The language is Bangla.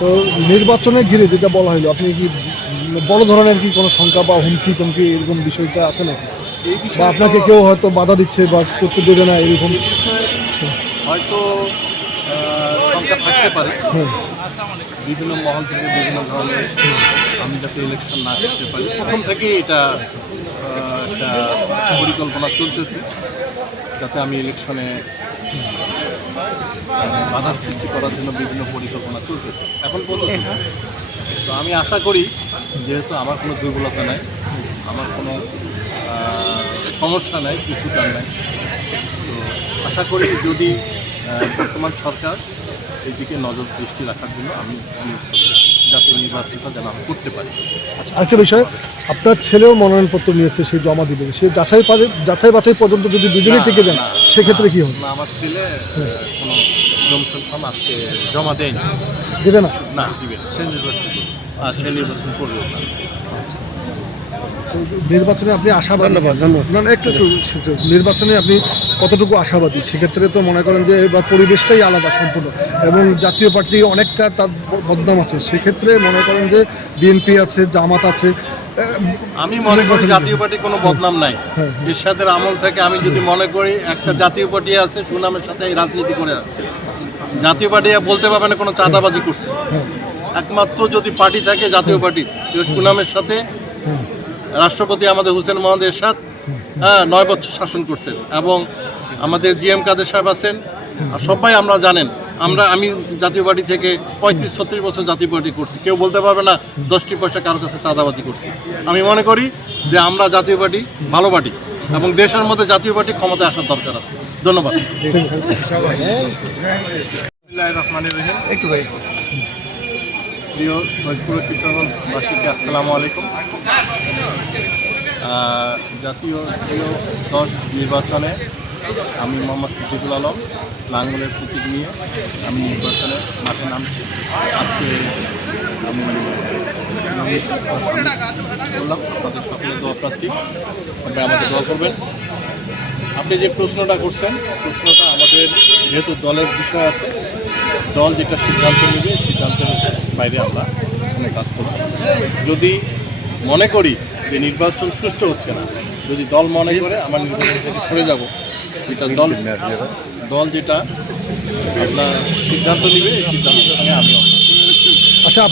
তো নির্বাচনে ঘিরে যেটা বলা হলো, আপনি কি বড় ধরনের কি কোনো শঙ্কা বা হুমকি টমকি এরকম বিষয়টা আছে নাকি? এই বা বিষয়ে আপনাকে কেউ হয়তো বাধা দিচ্ছে বা করতে দেবে না এরকম? এই বিষয়ে হয়তো শঙ্কা থাকতে পারে। হ্যাঁ, বিভিন্ন মহল থেকে বিভিন্ন ধরনের আমি যাতে ইলেকশন না করতে পারি, প্রথম থেকেই এটা একটা পরিকল্পনা চলতেছে যাতে আমি ইলেকশনে বাধার সৃষ্টি করার জন্য বিভিন্ন পরিকল্পনা চলতেছে এখন পর্যন্ত। তো আমি আশা করি, যেহেতু আমার কোনো দুর্বলতা নাই, আমার কোনো সমস্যা নাই, কিছু তার নাই, তো আশা করি যদি বর্তমান সরকার এই দিকে নজর দৃষ্টি রাখার জন্য আমি অনুরোধ করছি যাতে নির্বাচনটা যেন আমি করতে পারি। আচ্ছা, আরেকটা বিষয়, আপনার ছেলেও মনোনয়নপত্র নিয়েছে, সে জমা দিবে, সে যাচাই বাছাই পর্যন্ত যদি দুজনেই টিকে যান সেক্ষেত্রে কি হবে? না, আমার ছেলে কোনো জমশন ফর্ম আজকে জমা দেয়নি। দেবে না? না, দিবে না। সে নির্বাচন করবে, আর সে নির্বাচন করবে না। তো নির্বাচনে আপনি আশাবাদী? না না, একটু নির্বাচনে আপনি কতটুকু আশাবাদী? সেক্ষেত্রে তো মনে করেন যে এবার পরিবেশটাই আলাদা সম্পূর্ণ, এবং জাতীয় পার্টি অনেকটা তার বদনাম আছে, সেক্ষেত্রে মনে করেন যে বিএনপি আছে, জামাত আছে। আমি মনে করি জাতীয় পার্টি কোনো বদনাম নাই। হ্যাঁ, এরশাদের আমল থেকে আমি যদি মনে করি একটা জাতীয় পার্টি আছে সুনামের সাথে এই রাজনীতি করে আসছে। জাতীয় পার্টি বলতে পারবে না কোনো চাঁদাবাজি করছে। হ্যাঁ, একমাত্র যদি পার্টি থাকে জাতীয় পার্টি, সুনামের সাথে হ্যাঁ, রাষ্ট্রপতি আমাদের হোসেন মোহাম্মদ এরশাদ 9 বছর শাসন করছেন, এবং আমাদের জিএম কাদের সাহেব আছেন, আর সবাই আমরা জানেন। আমি জাতীয় পার্টি থেকে 35-36 বছর জাতীয় পার্টি করছি, কেউ বলতে পারবে না 10টি পয়সা কারোর কাছে চাঁদাবাজি করছি। আমি মনে করি যে আমরা জাতীয় পার্টি ভালো পার্টি, এবং দেশের মধ্যে জাতীয় পার্টি ক্ষমতায় আসার দরকার আছে। ধন্যবাদ। বিসমিল্লাহির রহমানির রহিম। একটু ভাই। প্রিয় সৈয়দপুর কিশোরগঞ্জবাসীকে আসসালামু আলাইকুম। জাতীয় 10 নির্বাচনে আমি মোহাম্মদ সিদ্দিকুল আলম লাঙ্গলের প্রতীক নিয়ে আমি নির্বাচনে মাঠে নামছি। আজকে আমি বললাম আপনাদের সকলে দোয়া প্রার্থী, আপনারা আমাদের দোয়া করবেন। আপনি যে প্রশ্নটা করছেন, প্রশ্নটা আমাদের যেহেতু দলের বিষয় আছে, দল যেটা সিদ্ধান্ত নেবে সিদ্ধান্তের বাইরে আমরা কোনো কাজ করব। যদি মনে করি যে নির্বাচন সুষ্ঠু হচ্ছে না, যদি দল মনে করে আমার নির্বাচন থেকে সরে যাব, যেটা দল যেটা আপনার সিদ্ধান্ত নেবে এই সিদ্ধান্তের সঙ্গে আমিও। আচ্ছা।